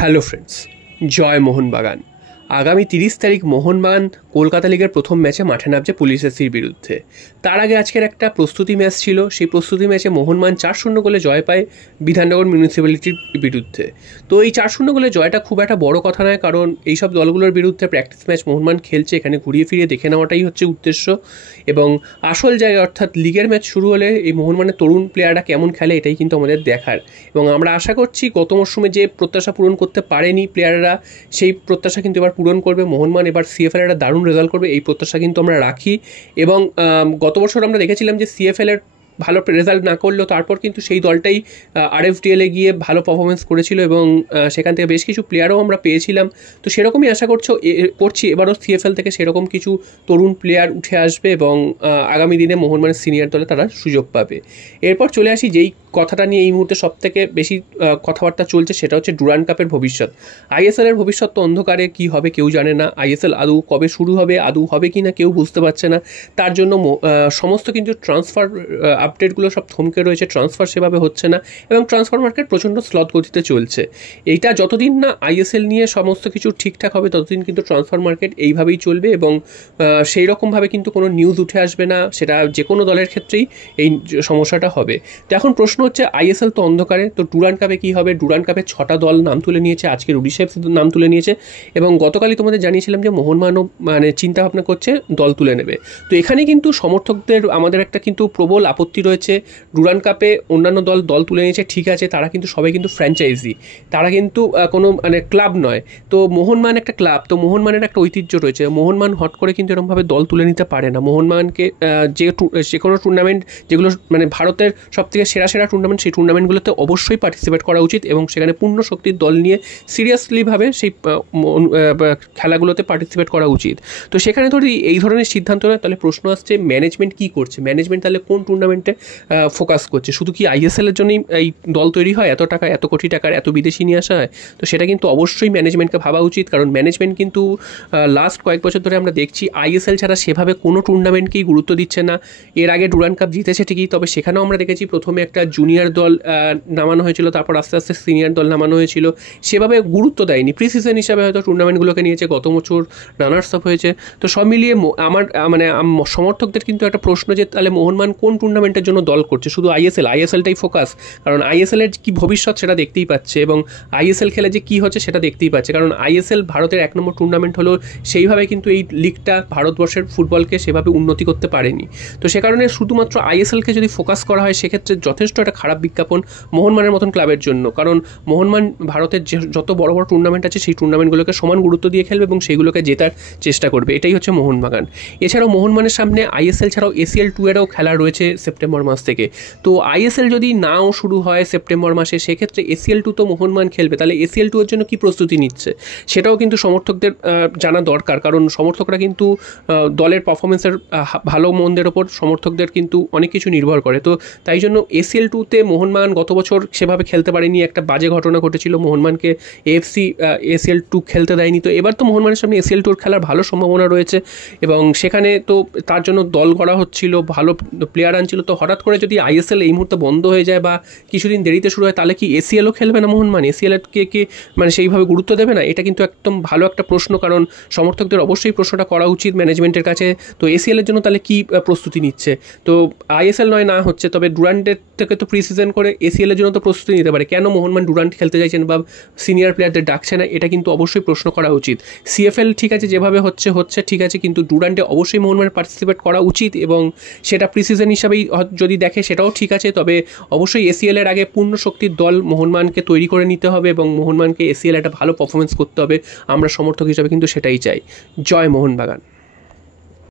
Hello friends, জয় মোহনবাগান। আগামী 30 তারিখ মোহনবাগান কলকাতা লিগের প্রথম ম্যাচে মাঠে নামছে পুলিশ এফসির বিরুদ্ধে। তার আগে আজকের একটা প্রস্তুতি ম্যাচ ছিল। সেই প্রস্তুতি ম্যাচে মোহনবাগান 4-0 গোলে জয় পায় বিধাননগর মিউনিসিপ্যালিটির বিরুদ্ধে। তো এই 4-0 গোলে জয়টা খুব একটা বড় কথা নয়, কারণ এইসব দলগুলোর বিরুদ্ধে প্র্যাকটিস ম্যাচ মোহনবাগান খেলছে, এখানে ঘুরিয়ে ফিরিয়ে দেখে নেওয়াটাই হচ্ছে উদ্দেশ্য। এবং আসল জায়গায় অর্থাৎ লিগের ম্যাচ শুরু হলে এই মোহনবাগানের তরুণ প্লেয়াররা কেমন খেলে এটাই কিন্তু আমাদের দেখার। এবং আমরা আশা করছি গত মরশুমে যে প্রত্যাশা পূরণ করতে পারেনি প্লেয়াররা, সেই প্রত্যাশা কিন্তু এবার পূরণ করবে মোহনবাগান। এবার সিএফএল একটা দারুণ রেজাল্ট করবে এই প্রত্যাশা কিন্তু আমরা রাখি। এবং গত বছর আমরা দেখেছিলাম যে সিএফএলের ভালো রেজাল্ট না করলেও তারপর কিন্তু সেই দলটাই আরএফডিএলে গিয়ে ভালো পারফরমেন্স করেছিল এবং সেখান থেকে বেশ কিছু প্লেয়ারও আমরা পেয়েছিলাম। তো সেরকমই আশা করছি এবারও সিএফএল থেকে সেরকম কিছু তরুণ প্লেয়ার উঠে আসবে এবং আগামী দিনে মোহনবাগানের সিনিয়র দলে তারা সুযোগ পাবে। এরপর চলে আসি যেই কথাটা নিয়ে এই মুহূর্তে সবথেকে বেশি কথাবার্তা চলছে, সেটা হচ্ছে ডুরান্ড কাপের ভবিষ্যৎ। আইএসএলের ভবিষ্যৎ তো অন্ধকারে, কী হবে কেউ জানে না। আইএসএল আদৌ কবে শুরু হবে, আদৌ হবে কি না কেউ বুঝতে পারছে না। তার জন্য সমস্ত কিন্তু ট্রান্সফার আপডেটগুলো সব থমকে রয়েছে, ট্রান্সফার সেভাবে হচ্ছে না এবং ট্রান্সফার মার্কেট প্রচণ্ড স্লথ গতিতে চলছে। এইটা যতদিন না আইএসএল নিয়ে সমস্ত কিছু ঠিকঠাক হবে ততদিন কিন্তু ট্রান্সফার মার্কেট এইভাবেই চলবে এবং সেই রকমভাবে কিন্তু কোনো নিউজ উঠে আসবে না। সেটা যে কোনো দলের ক্ষেত্রেই এই সমস্যাটা হবে। তো এখন প্রশ্ন হচ্ছে আইএসএল তো অন্ধকারে, তো ডুরান্ড কাপে কী হবে? ডুরান্ড কাপে 6টা দল নাম তুলে নিয়েছে, আজকের ওড়িশা এফসি নাম তুলে নিয়েছে এবং গতকালই তোমাদের জানিয়েছিলাম যে মোহনবাগানও চিন্তা ভাবনা করছে দল তুলে নেবে। তো এখানে কিন্তু সমর্থকদের আমাদের একটা কিন্তু প্রবল আপত্তি রয়েছে। ডুরান্ড কাপে অন্যান্য দল তুলে নিয়েছে, ঠিক আছে, তারা কিন্তু সবাই কিন্তু ফ্র্যাঞ্চাইজি, তারা কিন্তু কোনো ক্লাব নয়। তো মোহনবাগান একটা ক্লাব, তো মোহনবাগানের একটা ঐতিহ্য রয়েছে। মোহনবাগান হট করে কিন্তু এরকমভাবে দল তুলে নিতে পারে না। মোহনবাগানকে যে কোনো টুর্নামেন্ট যেগুলো ভারতের সবথেকে সেরা টুর্নামেন্ট, সেই টুর্নামেন্টগুলোতে অবশ্যই পার্টিসিপেট করা উচিত এবং সেখানে পূর্ণ শক্তির দল নিয়ে সিরিয়াসলিভাবে সেই খেলাগুলোতে পার্টিসিপেট করা উচিত। তো সেখানে যদি এই ধরনের সিদ্ধান্ত নেয় তাহলে প্রশ্ন আসছে ম্যানেজমেন্ট কী করছে? ম্যানেজমেন্ট তাহলে কোন টুর্নামেন্টে ফোকাস করছে? শুধু কি আইএসএলের জন্যই এই দল তৈরি হয়? এত টাকা, এত কোটি টাকার এত বিদেশি নিয়ে আসা হয়? তো সেটা কিন্তু অবশ্যই ম্যানেজমেন্টকে ভাবা উচিত, কারণ ম্যানেজমেন্ট কিন্তু লাস্ট কয়েক বছর ধরে আমরা দেখছি আইএসএল ছাড়া সেভাবে কোনো টুর্নামেন্টকেই গুরুত্ব দিচ্ছে না। এর আগে ডুরান্ড কাপ জিতেছে ঠিকই, তবে সেখানেও আমরা দেখেছি প্রথমে একটা জুনিয়র দল নামানো হয়েছিল, তারপর আস্তে আস্তে সিনিয়র দল নামানো হয়েছিল, সেভাবে গুরুত্ব দেয়নি। প্রি সিজন হিসাবে হয়তো টুর্নামেন্টগুলোকে নিয়েছে, গত বছর রানার্স আপ হয়েছে। তো সব মিলিয়ে আমার সমর্থকদের কিন্তু একটা প্রশ্ন যে তাহলে মোহনবাগান কোন টুর্নামেন্টের জন্য দল করছে? শুধু আইএসএলটাই ফোকাস? কারণ আইএসএলের কি ভবিষ্যৎ সেটা দেখতেই পাচ্ছে এবং আইএসএল খেলে যে কী হচ্ছে সেটা দেখতেই পাচ্ছে। কারণ আইএসএল ভারতের 1 নম্বর টুর্নামেন্ট হলেও সেইভাবে কিন্তু এই লিগটা ভারতবর্ষের ফুটবলকে সেভাবে উন্নতি করতে পারেনি। তো সে কারণে শুধুমাত্র আইএসএলকে যদি ফোকাস করা হয় সেক্ষেত্রে যথেষ্ট একটা খারাপ বিজ্ঞাপন মোহনবাগানের মতন ক্লাবের জন্য। কারণ মোহনবাগান ভারতের যত বড় বড় টুর্নামেন্ট আছে সেই টুর্নামেন্টগুলোকে সমান গুরুত্ব দিয়ে খেলবে এবং সেইগুলোকে জেতার চেষ্টা করবে, এটাই হচ্ছে মোহনবাগান। এছাড়াও মোহনবাগানের সামনে আইএসএল ছাড়াও এসিএল 2 এরও খেলা রয়েছে সেপ্টেম্বর মাস থেকে। তো আইএসএল যদি নাও শুরু হয় সেপ্টেম্বর মাসে, সেক্ষেত্রে এসিএল 2 তো মোহনবাগান খেলবে, তাহলে এসিএল 2 এর জন্য কী প্রস্তুতি নিচ্ছে সেটাও কিন্তু সমর্থকদের জানা দরকার। কারণ সমর্থকরা কিন্তু দলের পারফরমেন্সের ভালো মন্দের ওপর সমর্থকদের কিন্তু অনেক কিছু নির্ভর করে। তো তাই জন্য এসিএল 2তে মোহনবাগান গত বছর সেভাবে খেলতে পারেনি, একটা বাজে ঘটনা ঘটেছিল, মোহনবাগানকে এএফসি এসিএল 2 খেলতে দেয়নি। তো এবার তো মোহনবাগানের সামনে এসিএল 2 খেলার ভালো সম্ভাবনা রয়েছে এবং সেখানে তো তার জন্য দল গড়া হচ্ছিল, ভালো প্লেয়ার আনছিল। তো হঠাৎ করে যদি আইএসএল এই মুহূর্তে বন্ধ হয়ে যায় বা কিছুদিন দেরিতে শুরু হয়, তাহলে কি এসিএলও খেলবে না মোহনবাগান? এসিএলকে কি সেইভাবে গুরুত্ব দেবে না? এটা কিন্তু একদম ভালো একটা প্রশ্ন, কারণ সমর্থকদের অবশ্যই প্রশ্নটা করা উচিত ম্যানেজমেন্টের কাছে। তো এসিএলের জন্য তাহলে কি প্রস্তুতি নিচ্ছে? তো আইএসএল নয় না হচ্ছে, তবে ডুরান্ডের থেকে তো প্রি সিজন করে এসিএলের জন্য তো প্রস্তুতি নিতে পারে। কেন মোহনবাগান ডুরান্ড খেলতে চাইছেন বা সিনিয়র প্লেয়ারদের ডাকছে না? এটা কিন্তু অবশ্যই প্রশ্ন করা উচিত। সিএফএল ঠিক আছে, যেভাবে হচ্ছে ঠিক আছে, কিন্তু ডুরান্ডে অবশ্যই মোহনবাগানের পার্টিসিপেট করা উচিত এবং সেটা প্রি সিজন হিসাবেই যদি দেখে সেটাও ঠিক আছে। তবে অবশ্যই এসিএলের আগে পূর্ণ শক্তির দল মোহনবাগানকে তৈরি করে নিতে হবে এবং মোহনবাগানকে এসিএল একটা ভালো পারফরমেন্স করতে হবে। আমরা সমর্থক হিসাবে কিন্তু সেটাই চাই। জয় মোহনবাগান।